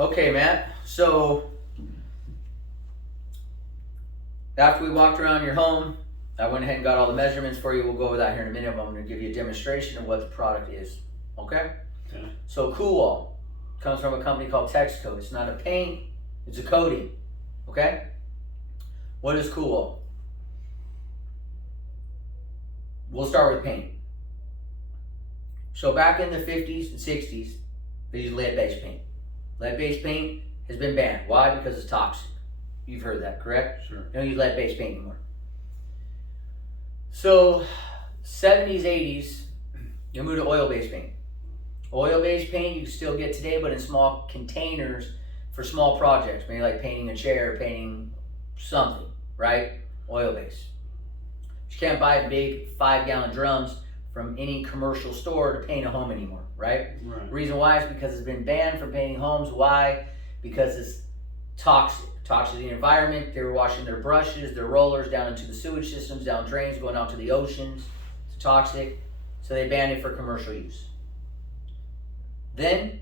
Okay, Matt. So after we walked around your home, I went ahead and got all the measurements for you. We'll go over that here in a minute. But I'm going to give you a demonstration of what the product is. Okay? Okay. So Cool Wall comes from a company called Texaco. It's not a paint, it's a coating. Okay? What is Cool Wall? We'll start with paint. So back in the 50s and 60s, they used lead-based paint. Lead-based paint has been banned. Why? Because it's toxic. You've heard that, correct? Sure. They don't use lead-based paint anymore. So 70s, 80s, you move to oil-based paint. Oil-based paint you can still get today, but in small containers for small projects, maybe like painting a chair, painting something, right? Oil-based. You can't buy big 5-gallon drums from any commercial store to paint a home anymore, right? Right. The reason why is because it's been banned from painting homes. Why? Because it's toxic. Toxic to the environment. They were washing their brushes, their rollers down into the sewage systems, down drains, going out to the oceans. It's toxic. So they banned it for commercial use. Then,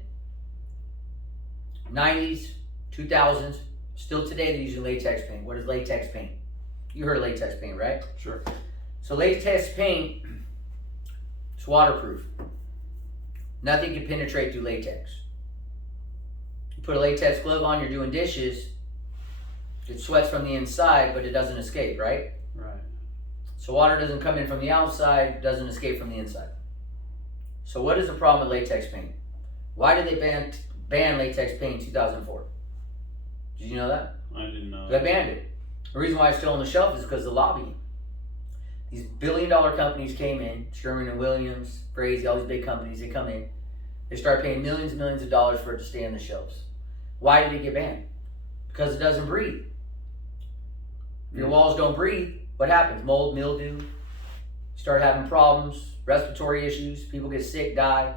90s, 2000s, still today they're using latex paint. What is latex paint? You heard of latex paint, right? Sure. So latex paint, it's waterproof. Nothing can penetrate through latex. You put a latex glove on, you're doing dishes, it sweats from the inside, but it doesn't escape, right? Right. So water doesn't come in from the outside, doesn't escape from the inside. So what is the problem with latex paint? Why did they ban latex paint in 2004? Did you know that? I didn't know. They banned it. The reason why it's still on the shelf is because of the lobbying. These billion-dollar companies came in, Sherman and Williams, Crazy, all these big companies, they come in. They start paying millions and millions of dollars for it to stay on the shelves. Why did it get banned? Because it doesn't breathe. If your walls don't breathe, what happens? Mold, mildew, start having problems, respiratory issues, people get sick, die.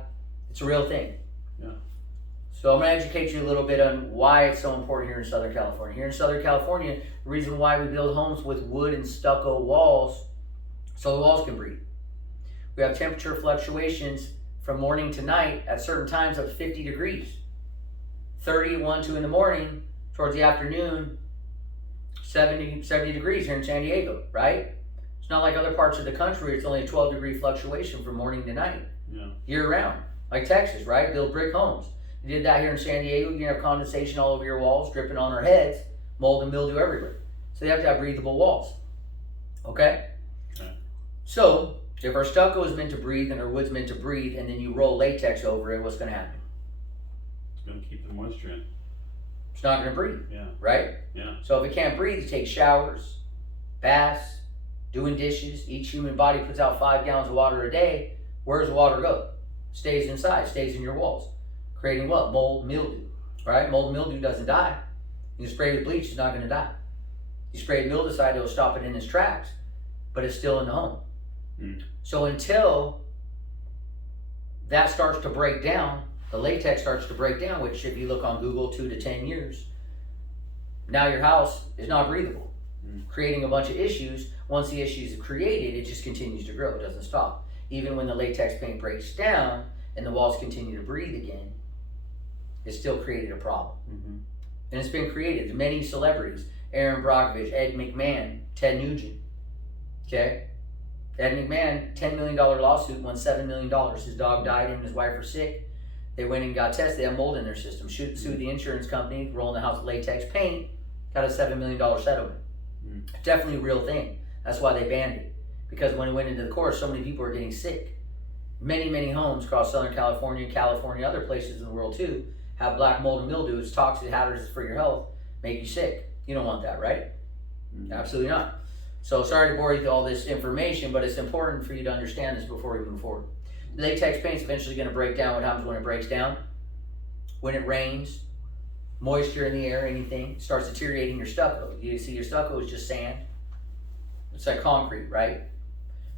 It's a real thing. Yeah. So I'm going to educate you a little bit on why it's so important here in Southern California. Here in Southern California, the reason why we build homes with wood and stucco walls, so the walls can breathe. We have temperature fluctuations from morning to night at certain times up to 50 degrees. 30, 1, 2 in the morning, towards the afternoon, 70 degrees here in San Diego, right? It's not like other parts of the country, it's only a 12-degree fluctuation from morning to night, year round. Like Texas, right? Build brick homes. You did that here in San Diego, you're gonna have condensation all over your walls, dripping on our heads, mold and mildew everywhere. So they have to have breathable walls, okay? So, if our stucco is meant to breathe and our wood's meant to breathe, and then you roll latex over it, what's gonna happen? It's going to keep the moisture in. It's not gonna breathe, Yeah. right? Yeah. So if it can't breathe, you take showers, baths, doing dishes. Each human body puts out 5 gallons of water a day. Where does the water go? Stays inside, stays in your walls. Creating what? Mold, mildew, right? Mold and mildew doesn't die. You spray with bleach, it's not gonna die. You spray mildewcide, it'll stop it in its tracks, but it's still in the home. So until that starts to break down, the latex starts to break down, which if you look on Google, 2 to 10 years, now your house is not breathable, creating a bunch of issues. Once the issues are created, it just continues to grow, it doesn't stop. Even when the latex paint breaks down and the walls continue to breathe again, it still created a problem. And it's been created. Many celebrities, Aaron Brockovich, Ed McMahon, Ted Nugent, okay? Ed McMahon, $10 million lawsuit, won $7 million. His dog died, him and his wife were sick. They went and got tested, they had mold in their system. Sued the insurance company, rolling the house with latex paint, got a $7 million settlement. Definitely a real thing. That's why they banned it. Because when it went into the courts, so many people are getting sick. Many, many homes across Southern California, other places in the world too, have black mold and mildew. It's toxic, hazardous for your health, make you sick. You don't want that, right? Absolutely not. So sorry to bore you with all this information, but it's important for you to understand this before we move forward. Latex paint's eventually going to break down. What happens when it breaks down? When it rains, moisture in the air, anything, starts deteriorating your stucco. You see your stucco is just sand. It's like concrete, right?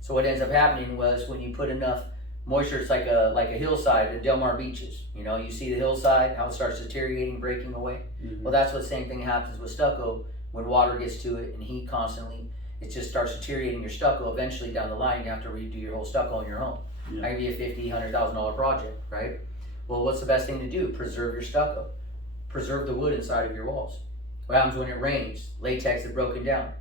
So what ends up happening was when you put enough moisture, it's like a hillside, the Del Mar beaches. You know, you see the hillside, how it starts deteriorating, breaking away. Well, that's what the same thing happens with stucco. When water gets to it and heat constantly, it just starts deteriorating your stucco. Eventually down the line, you have to redo your whole stucco in your home. That could be a $50,000, $100,000 project, right? Well, what's the best thing to do? Preserve your stucco. preserve the wood inside of your walls. What happens when it rains? Latex is broken down.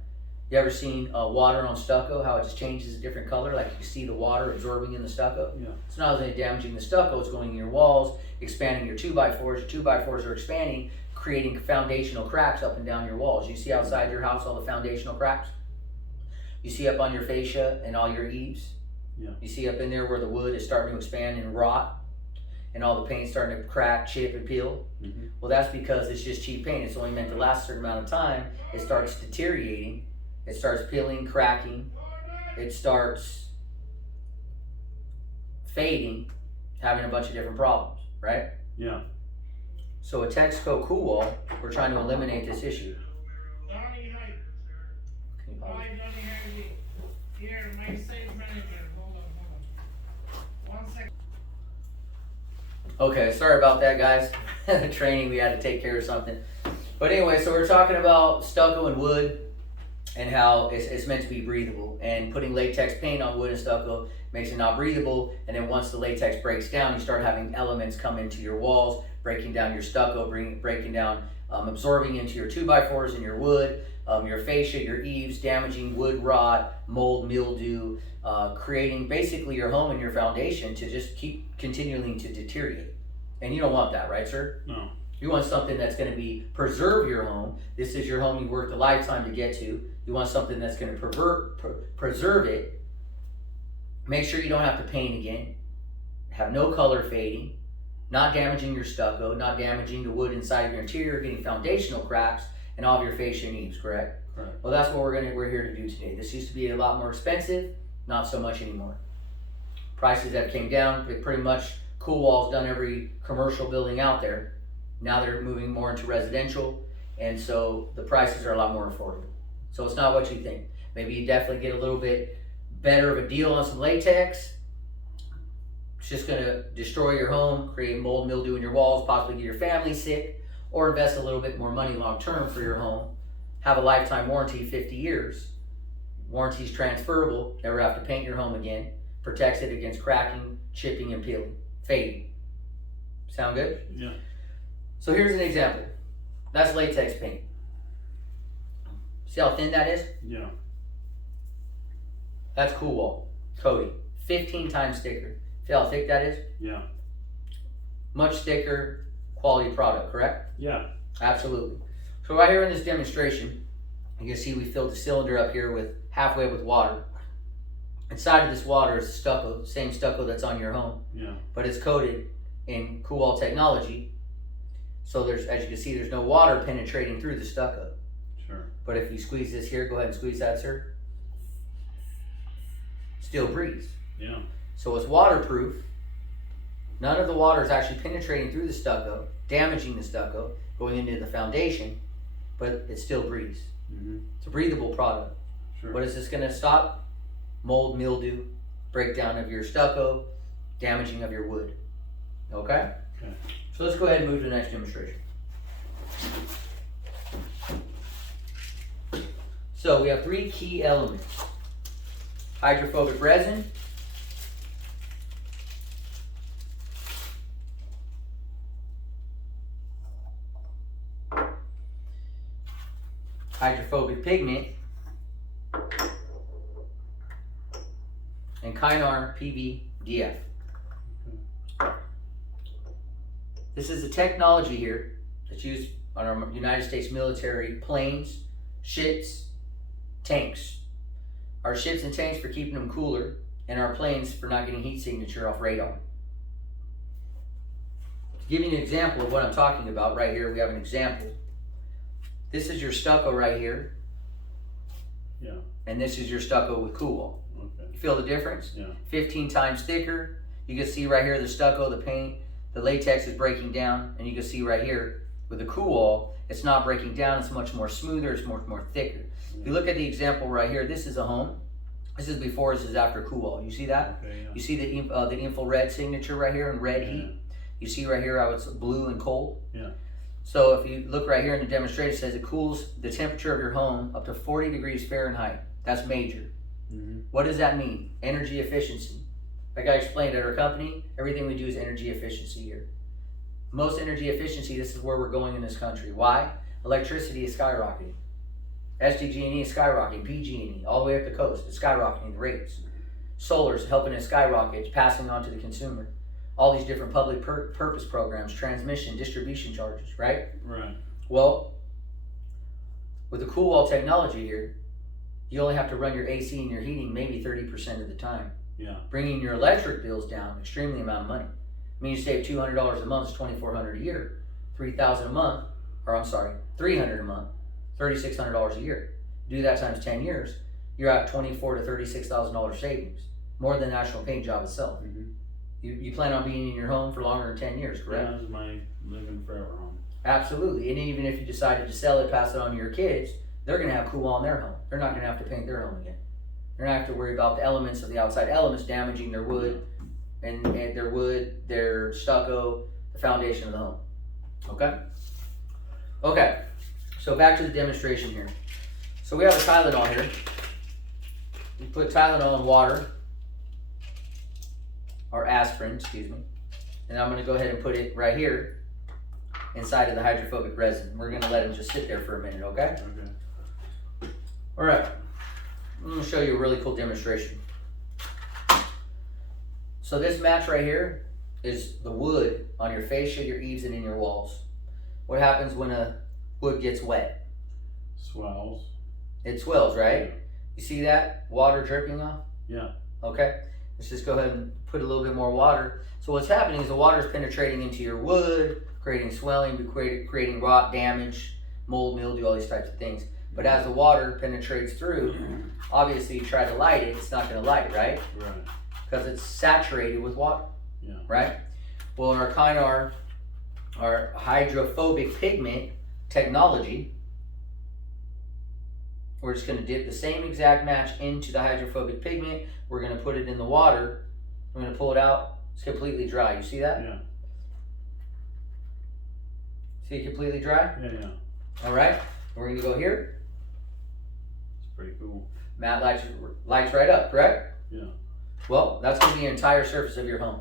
You ever seen water on stucco, how it just changes a different color? Like you see the water absorbing in the stucco? Yeah. It's not only damaging the stucco, it's going in your walls, expanding your 2x4s. Your 2x4s are expanding, creating foundational cracks up and down your walls. You see outside your house all the foundational cracks? You see up on your fascia and all your eaves? Yeah. You see up in there where the wood is starting to expand and rot, and all the paint's starting to crack, chip, and peel? Mm-hmm. Well, that's because it's just cheap paint. It's only meant to last a certain amount of time. It starts deteriorating. It starts peeling, cracking. It starts fading, having a bunch of different problems, right? Yeah. So a Texaco Cool Wall, we're trying to eliminate this issue. Can you pause it? Here, my sales manager. Hold on. 1 second. Okay, sorry about that, guys. Training, we had to take care of something. But anyway, so we're talking about stucco and wood and how it's meant to be breathable. And putting latex paint on wood and stucco makes it not breathable. And then once the latex breaks down, you start having elements come into your walls, breaking down your stucco, breaking down, absorbing into your 2x4s and your wood, your fascia, your eaves, damaging wood rot, mold, mildew, creating basically your home and your foundation to just keep continuing to deteriorate. And you don't want that, right, sir? No. You want something that's going to be preserve your home. This is your home you worked a lifetime to get to. You want something that's going to preserve it. Make sure you don't have to paint again. Have no color fading. Not damaging your stucco. Not damaging the wood inside of your interior. Getting foundational cracks and all of your fascia and eaves. Correct? Correct. Well, that's what we're here to do today. This used to be a lot more expensive. Not so much anymore. Prices have came down. Pretty much Cool Wall's done every commercial building out there. Now they're moving more into residential, and so the prices are a lot more affordable. So it's not what you think. Maybe you definitely get a little bit better of a deal on some latex. It's just gonna destroy your home, create mold, mildew in your walls, possibly get your family sick, or invest a little bit more money long term for your home. Have a lifetime warranty, 50 years. Warranty's transferable, never have to paint your home again. Protects it against cracking, chipping, and peeling, fading. Sound good? Yeah. So here's an example. That's latex paint. See how thin that is? Yeah. That's Cool Wall coating. 15 times thicker. See how thick that is? Yeah. Much thicker quality product, correct? Yeah. Absolutely. So right here in this demonstration, you can see we filled the cylinder up here with halfway with water. Inside of this water is stucco, same stucco that's on your home, Yeah. but it's coated in Cool Wall technology. So there's, as you can see, there's no water penetrating through the stucco. Sure. But if you squeeze this here, go ahead and squeeze that, sir. Still breathes. Yeah. So it's waterproof. None of the water is actually penetrating through the stucco, damaging the stucco, going into the foundation, but it still breathes. Mm-hmm. It's a breathable product. Sure. What is this going to stop? Mold, mildew, breakdown of your stucco, damaging of your wood. Okay? Okay. So let's go ahead and move to the next demonstration. So we have 3 key elements. Hydrophobic resin, hydrophobic pigment, and Kynar PVDF. This is a technology here that's used on our United States military planes, ships, tanks. Our ships and tanks for keeping them cooler, and our planes for not getting heat signature off radar. To give you an example of what I'm talking about, right here we have an example. This is your stucco right here. Yeah. And this is your stucco with Cool Wall. Okay. You feel the difference? Yeah. 15 times thicker. You can see right here the stucco, the paint, the latex is breaking down, and you can see right here with the Cool Wall, it's not breaking down, it's much more smoother, it's much more thicker. If you look at the example right here, this is a home. This is before, this is after Cool Wall. You see that? Okay. Yeah. You see the infrared signature right here in red heat? You see right here how it's blue and cold? Yeah. So if you look right here in the demonstration, it says it cools the temperature of your home up to 40 degrees Fahrenheit. That's major. Mm-hmm. What does that mean? Energy efficiency. Like I explained at our company, everything we do is energy efficiency here. Most energy efficiency, this is where we're going in this country. Why? Electricity is skyrocketing. SDG&E is skyrocketing. PG&E, all the way up the coast, it's skyrocketing the rates. Solar's helping it skyrocket, it's passing on to the consumer. All these different public purpose programs, transmission, distribution charges, right? Right. Well, with the cool wall technology here, you only have to run your AC and your heating maybe 30% of the time. Yeah. Bringing your electric bills down, extremely amount of money. I mean, you save $200 a month, it's $2,400 a year. $3,000 a month, or I'm sorry, $300 a month, $3,600 a year. Do that times 10 years, you're at $24,000 to $36,000 savings, more than the actual paint job itself. Mm-hmm. You plan on being in your home for longer than 10 years, correct? Yeah, this is my living forever home. Absolutely, and even if you decided to sell it, pass it on to your kids, they're gonna have cool wall in their home. They're not gonna have to paint their home again. They're not have to worry about the elements of the outside elements damaging their wood, and their wood, their stucco, the foundation of the home. Okay? Okay, so back to the demonstration here. So we have a Tylenol here. We put Tylenol in water, or aspirin, excuse me. And I'm gonna go ahead and put it right here inside of the hydrophobic resin. We're gonna let it just sit there for a minute, okay? Okay. All right, I'm gonna show you a really cool demonstration. So this match right here is the wood on your fascia, your eaves, and in your walls. What happens when a wood gets wet? Swells. It swells, right? Yeah. You see that? Water dripping off? Yeah. Okay, let's just go ahead and put a little bit more water. So what's happening is the water is penetrating into your wood, creating swelling, creating rot, damage, mold, mildew, all these types of things. But as the water penetrates through, obviously you try to light it, it's not gonna light, right? Right. Because it's saturated with water, Yeah. right? Well, in our hydrophobic pigment technology, we're just gonna dip the same exact match into the hydrophobic pigment. We're gonna put it in the water. We're gonna pull it out. It's completely dry. You see that? Yeah. See it completely dry? Yeah. Yeah. All right. We're gonna go here. It's pretty cool. Matte lights right up, correct? Yeah. Well, that's gonna be the entire surface of your home.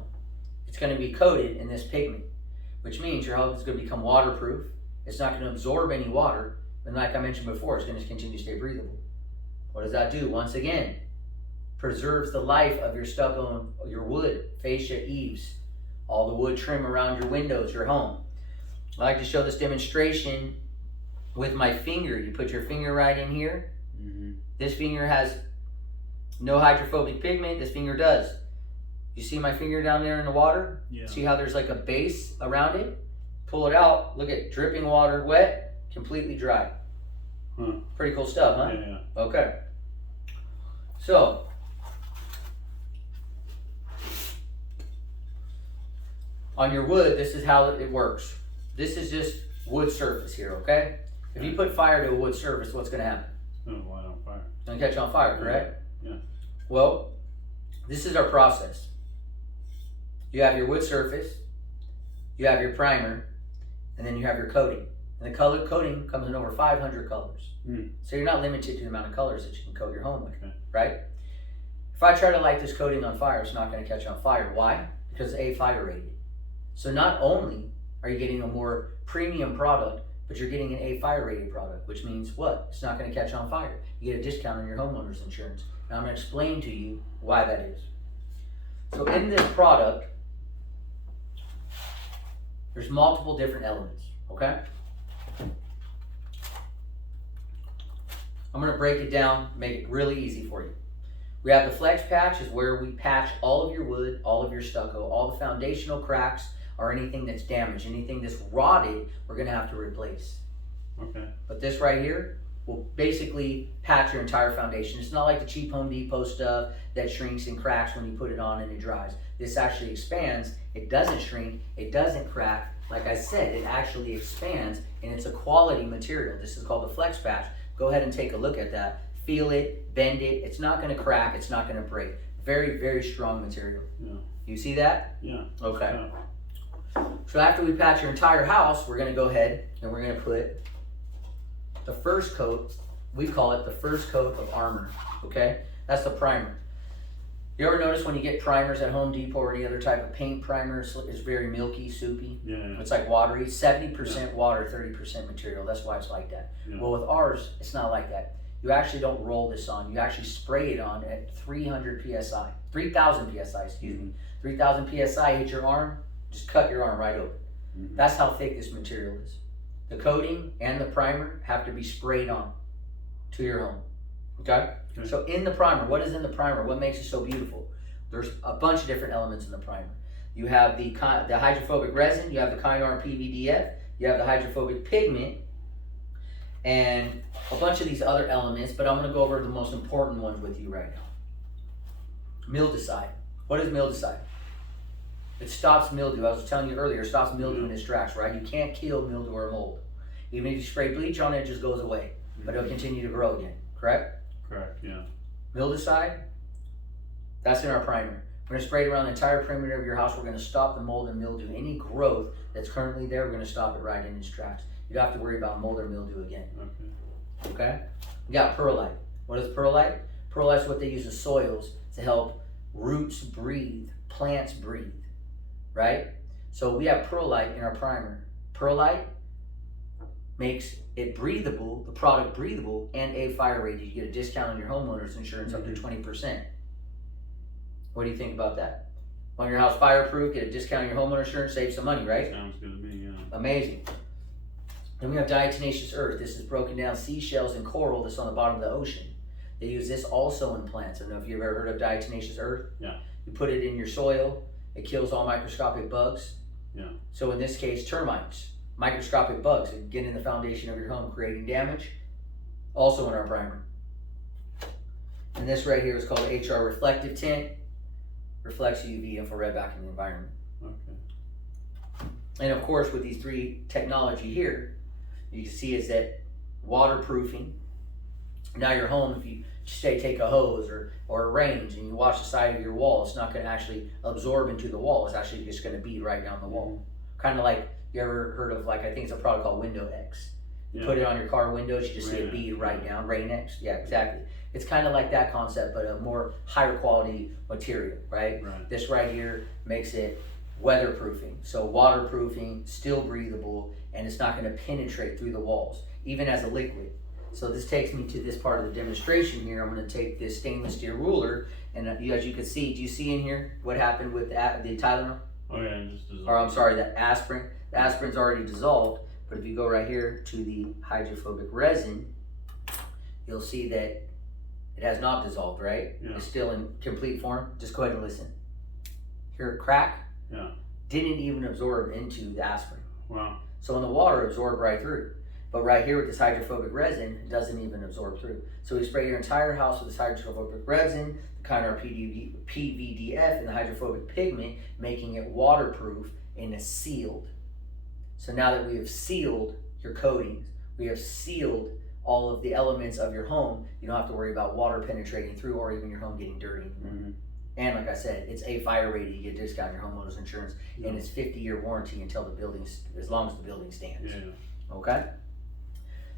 It's gonna be coated in this pigment, which means your home is gonna become waterproof. It's not gonna absorb any water. And like I mentioned before, it's gonna continue to stay breathable. What does that do? Once again, preserves the life of your stucco, your wood, fascia, eaves, all the wood trim around your windows, your home. I like to show this demonstration with my finger. You put your finger right in here. Mm-hmm. This finger has no hydrophobic pigment. This finger does. You see my finger down there in the water? Yeah. See how there's like a base around it? Pull it out. Look at dripping water, wet, completely dry. Huh. Pretty cool stuff, huh? Yeah. Yeah. Okay. So, on your wood, this is how it works. This is just wood surface here, okay? If you put fire to a wood surface, what's gonna happen? It's gonna light on fire. It's gonna catch on fire, correct? Yeah. Well, this is our process. You have your wood surface, you have your primer, and then you have your coating. And the color coating comes in over 500 colors. Mm. So you're not limited to the amount of colors that you can coat your home with, Okay. right? If I try to light this coating on fire, it's not gonna catch on fire. Why? Because it's A, fire rated. So not only are you getting a more premium product, but you're getting an A fire rated product, which means what? It's not gonna catch on fire. You get a discount on your homeowner's insurance. And I'm gonna explain to you why that is. So in this product, there's multiple different elements, okay? I'm gonna break it down, make it really easy for you. We have the flex patch, is where we patch all of your wood, all of your stucco, all the foundational cracks, or anything that's damaged, anything that's rotted, we're gonna have to replace. Okay. But this right here will basically patch your entire foundation. It's not like the cheap Home Depot stuff that shrinks and cracks when you put it on and it dries. This actually expands, it doesn't shrink, it doesn't crack. Like I said, it actually expands, and it's a quality material. This is called the flex patch. Go ahead and take a look at that. Feel it, bend it. It's not gonna crack, it's not gonna break. Very, very strong material. Yeah. You see that? Yeah. Okay. Yeah. So after we patch your entire house, we're gonna go ahead and we're gonna put the first coat. We call it the first coat of armor, okay? That's the primer. You ever notice when you get primers at Home Depot or any other type of paint primer, it's very milky, soupy? Yeah, yeah. It's like watery. 70% water, 30% material. That's why it's like that. Yeah. Well, with ours, it's not like that. You actually don't roll this on. You actually spray it on at 300 psi, 3,000 psi. Excuse me, 3,000 psi. Hit your arm, just cut your arm right open. Mhm. That's how thick this material is. The coating and the primer have to be sprayed on to your home. Okay? Okay. So in the primer, what is in the primer? What makes it so beautiful? There's a bunch of different elements in the primer. You have the hydrophobic resin, you have the Kynar PVDF, you have the hydrophobic pigment, and a bunch of these other elements, but I'm going to go over the most important ones with you right now. Mildewcide. What is mildewcide? It stops mildew. I was telling you earlier, it stops mildew in its tracks, right? You can't kill mildew or mold. Even if you spray bleach on it, it just goes away, but it'll continue to grow again, correct? Correct, yeah. Mildewcide, that's in our primer. We're going to spray it around the entire perimeter of your house. We're going to stop the mold and mildew. Any growth that's currently there, we're going to stop it right in its tracks. You don't have to worry about mold or mildew again. Okay. Okay? We got perlite. What is perlite? Perlite is what they use in soils to help roots breathe, plants breathe, right? So we have perlite in our primer. Perlite makes it breathable, the product breathable, and a fire rated. You get a discount on your homeowner's insurance up to 20%. What do you think about that? Want your house fireproof, get a discount on your homeowner insurance, save some money, right? Sounds good to me, yeah. Amazing. Then we have diatomaceous earth. This is broken down seashells and coral that's on the bottom of the ocean. They use this also in plants. I don't know if you've ever heard of diatomaceous earth. Yeah. You put it in your soil, it kills all microscopic bugs. Yeah. So in this case, termites, microscopic bugs that get in the foundation of your home, creating damage. Also in our primer. And this right here is called HR reflective tint. Reflects UV infrared back in the environment. Okay. And of course, with these three technology here, you can see is that waterproofing. Now your home, if you say take a hose or a range and you wash the side of your wall, it's not going to actually absorb into the wall. It's actually just going to bead right down the wall. Kind of like, you ever heard of, like, I think it's a product called Window X. You put it on your car windows, you just see it bead right down. Rain X, yeah, exactly. It's kind of like that concept, but a more higher quality material, right? Right. This right here makes it weatherproofing. So waterproofing, still breathable, and it's not going to penetrate through the walls, even as a liquid. So this takes me to this part of the demonstration here. I'm going to take this stainless steel ruler, and as you can see, do you see in here what happened with the Tylenol? Oh yeah, just dissolve. Or I'm sorry, the aspirin. The aspirin's already dissolved, but if you go right here to the hydrophobic resin, you'll see that it has not dissolved, right? Yeah. It's still in complete form. Just go ahead and listen. Hear it crack? Yeah. Didn't even absorb into the aspirin. Wow. So in the water, absorbed right through. But right here with this hydrophobic resin, it doesn't even absorb through. So we spray your entire house with this hydrophobic resin, the Kynar PVDF, and the hydrophobic pigment, making it waterproof and it's sealed. So now that we have sealed your coatings, we have sealed all of the elements of your home, you don't have to worry about water penetrating through or even your home getting dirty. Mm-hmm. And like I said, it's a fire rated, you get a discount on your homeowner's insurance, Yeah. and it's 50-year warranty until the building, as long as the building stands. Yeah. Okay?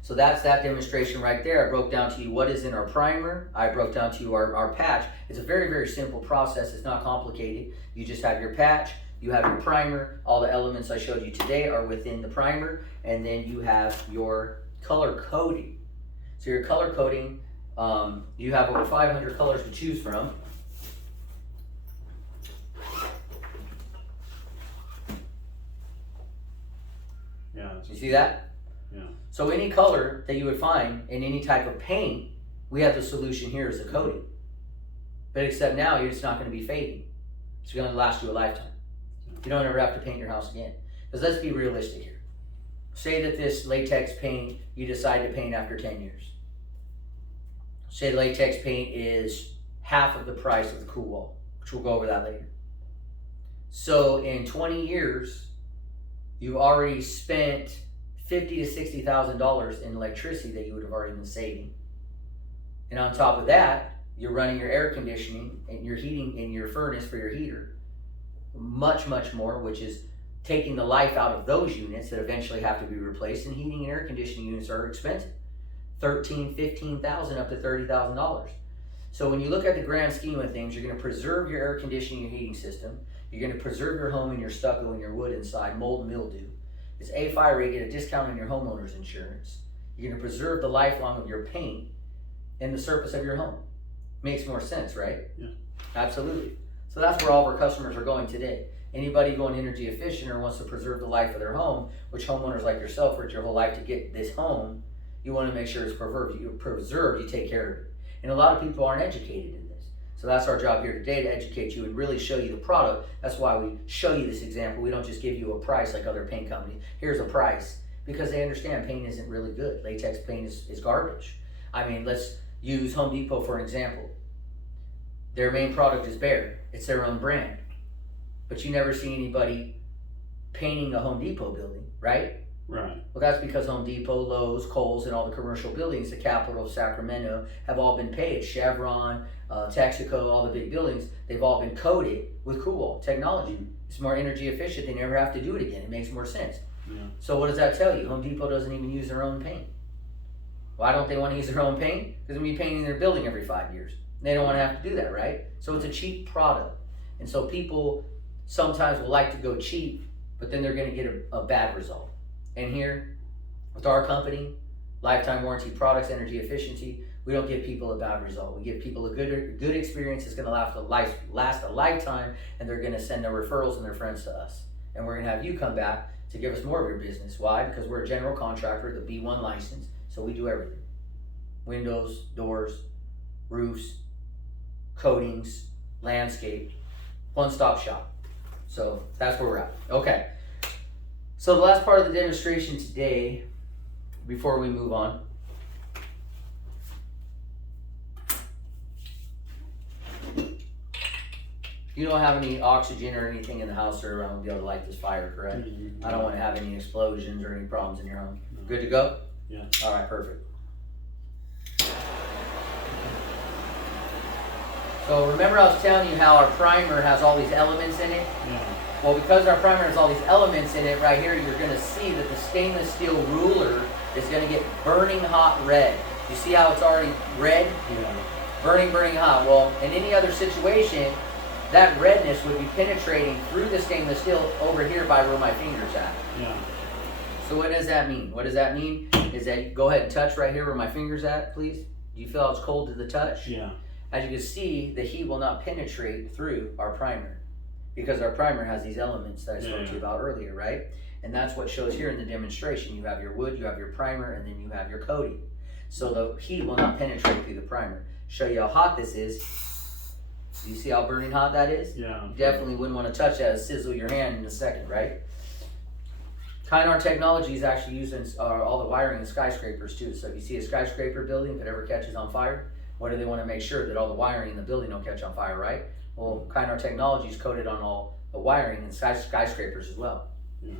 So that's that demonstration right there. I broke down to you what is in our primer. I broke down to you our patch. It's a very, very simple process. It's not complicated. You just have your patch, you have your primer. All the elements I showed you today are within the primer. And then you have your color coding. So your color coding, you have over 500 colors to choose from. Yeah. You see that? Yeah. So any color that you would find in any type of paint, we have the solution here as a coating. But except now, it's not going to be fading. It's going to last you a lifetime. You don't ever have to paint your house again. Because let's be realistic here. Say that this latex paint, you decide to paint after 10 years. Say the latex paint is half of the price of the cool wall, which we'll go over that later. So in 20 years, you've already spent $50,000 to $60,000 in electricity that you would have already been saving. And on top of that, you're running your air conditioning and your heating in your furnace for your heater. Much, much more, which is taking the life out of those units that eventually have to be replaced. And heating and air conditioning units are expensive. $13,000, $15,000 up to $30,000. So when you look at the grand scheme of things, you're going to preserve your air conditioning and heating system. You're going to preserve your home and your stucco and your wood inside, mold and mildew. It's A, fire rate, get a discount on your homeowner's insurance. You're going to preserve the lifelong of your paint and the surface of your home. Makes more sense, right? Yeah. Absolutely. So that's where all of our customers are going today. Anybody going energy efficient or wants to preserve the life of their home, which homeowners like yourself worked your whole life to get this home, you want to make sure it's preserved, you take care of it. And a lot of people aren't educated in this. So that's our job here today, to educate you and really show you the product. That's why we show you this example. We don't just give you a price like other paint companies. Here's a price, because they understand paint isn't really good. Latex paint is garbage. I mean, let's use Home Depot for an example. Their main product is Behr. It's their own brand. But you never see anybody painting a Home Depot building, right? Right. Well, that's because Home Depot, Lowe's, Kohl's, and all the commercial buildings, the capital of Sacramento, have all been paid. Chevron, Texaco, all the big buildings, they've all been coated with Cool technology. It's more energy efficient. They never have to do it again. It makes more sense. Yeah. So what does that tell you? Home Depot doesn't even use their own paint. Why don't they want to use their own paint? Because they're going to be painting their building every 5 years. They don't want to have to do that, right? So it's a cheap product. And so people sometimes will like to go cheap, but then they're going to get a bad result. And here, with our company, lifetime warranty products, energy efficiency, we don't give people a bad result. We give people a good experience that's going to last a lifetime, and they're going to send their referrals and their friends to us. And we're going to have you come back to give us more of your business. Why? Because we're a general contractor, the B1 license, so we do everything. Windows, doors, roofs, coatings, landscape, one-stop shop. So that's where we're at. Okay. So the last part of the demonstration today, before we move on, you don't have any oxygen or anything in the house or around to be able to light this fire, correct? I don't want to have any explosions or any problems in your home. Good to go? Yeah. All right, perfect. So remember I was telling you how our primer has all these elements in it? Yeah. Well, because our primer has all these elements in it, right here, you're going to see that the stainless steel ruler is going to get burning hot red. You see how it's already red? Yeah. Burning hot. Well, in any other situation, that redness would be penetrating through the stainless steel over here by where my finger's at. Yeah. So what does that mean? What does that mean is that you go ahead and touch right here where my finger's at, please. Do you feel how it's cold to the touch? Yeah. As you can see, the heat will not penetrate through our primer because our primer has these elements that I spoke to you about earlier, right? And that's what shows here in the demonstration. You have your wood, you have your primer, and then you have your coating. So the heat will not penetrate through the primer. Show you how hot this is. Do you see how burning hot that is? Yeah. You definitely wouldn't want to touch that. Sizzle your hand in a second, right? Kynar technology is actually used in all the wiring in skyscrapers too. So if you see a skyscraper building that ever catches on fire, what do they want to make sure? That all the wiring in the building don't catch on fire, right? Well, Kynar technology is coated on all the wiring in skyscrapers as well. Yeah.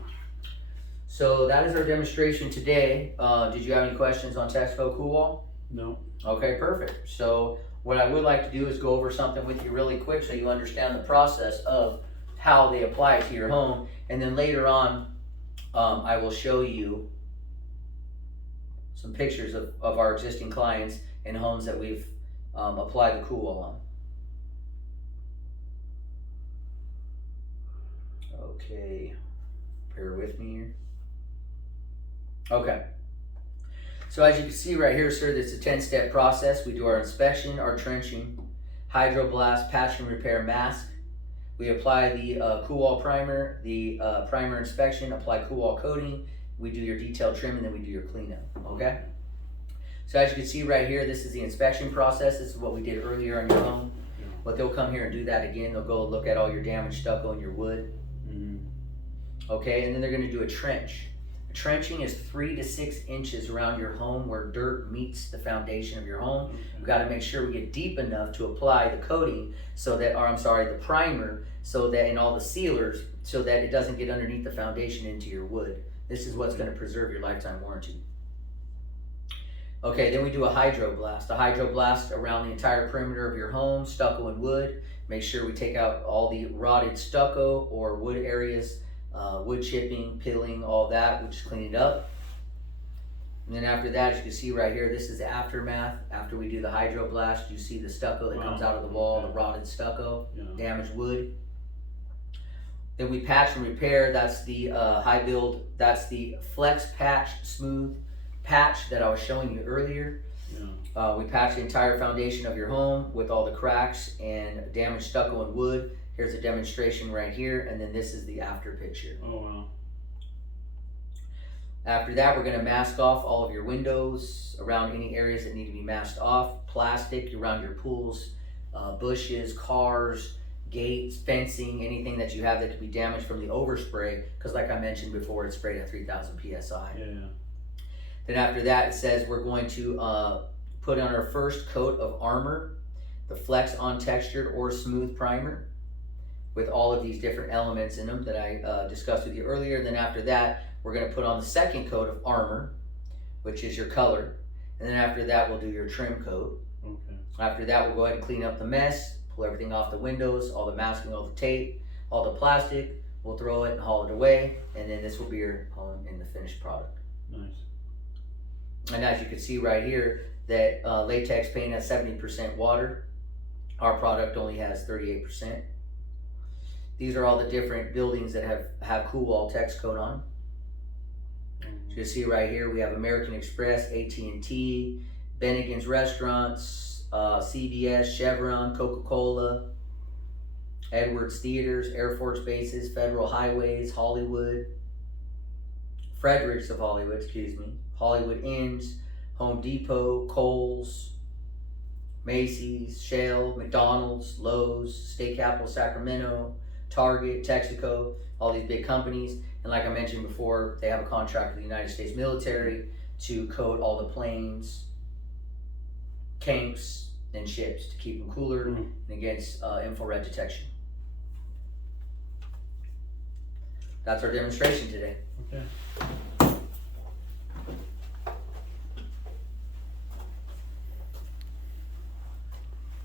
So that is our demonstration today. Did you have any questions on Texaco Cool Wall? No. Okay, perfect. So what I would like to do is go over something with you really quick so you understand the process of how they apply it to your home. And then later on, I will show you some pictures of our existing clients and homes that we've applied the Cool Wall on. Okay, bear with me here. Okay. So as you can see right here, sir, it's a 10-step process. We do our inspection, our trenching, hydroblast, patch and repair mask. We apply the Cool Wall primer, the primer inspection, apply Cool Wall coating. We do your detail trim, and then we do your cleanup, okay? So as you can see right here, this is the inspection process. This is what we did earlier on your home. Yeah. But they'll come here and do that again. They'll go look at all your damaged stucco and your wood. Mm-hmm. Okay, and then they're gonna do a trench. Trenching is 3 to 6 inches around your home where dirt meets the foundation of your home. Okay. We've got to make sure we get deep enough to apply the coating so that, or I'm sorry, the primer, so that, and all the sealers, so that it doesn't get underneath the foundation into your wood. This is what's going to preserve your lifetime warranty. Okay, then we do a hydroblast. A hydroblast around the entire perimeter of your home, stucco and wood. Make sure we take out all the rotted stucco or wood areas, wood chipping, pilling, all that. We'll just clean it up. And then after that, as you can see right here, this is the aftermath. After we do the hydro blast, you see the stucco that comes out of the wall, the rotted stucco, Yeah. damaged wood. Then we patch and repair. That's the high build. That's the flex patch smooth patch that I was showing you earlier. Yeah. We patch the entire foundation of your home with all the cracks and damaged stucco and wood. Here's a demonstration right here, and then this is the after picture. Oh wow. After that, we're going to mask off all of your windows around any areas that need to be masked off. Plastic around your pools, bushes, cars, gates, fencing, anything that you have that could be damaged from the overspray. Because like I mentioned before, it's sprayed at 3,000 PSI. Yeah. Then after that, it says we're going to put on our first coat of armor, the Flex on textured or smooth primer, with all of these different elements in them that I discussed with you earlier. And then after that, we're going to put on the second coat of armor, which is your color. And then after that, we'll do your trim coat. Okay. After that, we'll go ahead and clean up the mess, pull everything off the windows, all the masking, all the tape, all the plastic. We'll throw it and haul it away. And then this will be your home in the finished product. Nice. And as you can see right here, that latex paint has 70% water. Our product only has 38%. These are all the different buildings that have Cool Wall text code on them. So you see right here, we have American Express, AT&T, Bennigan's Restaurants, CVS, Chevron, Coca-Cola, Edwards Theaters, Air Force Bases, Federal Highways, Hollywood, Fredericks of Hollywood, Hollywood Inns, Home Depot, Kohl's, Macy's, Shell, McDonald's, Lowe's, State Capitol Sacramento, Target, Texaco, all these big companies. And like I mentioned before, they have a contract with the United States military to coat all the planes, tanks, and ships to keep them cooler and against infrared detection. That's our demonstration today. Okay.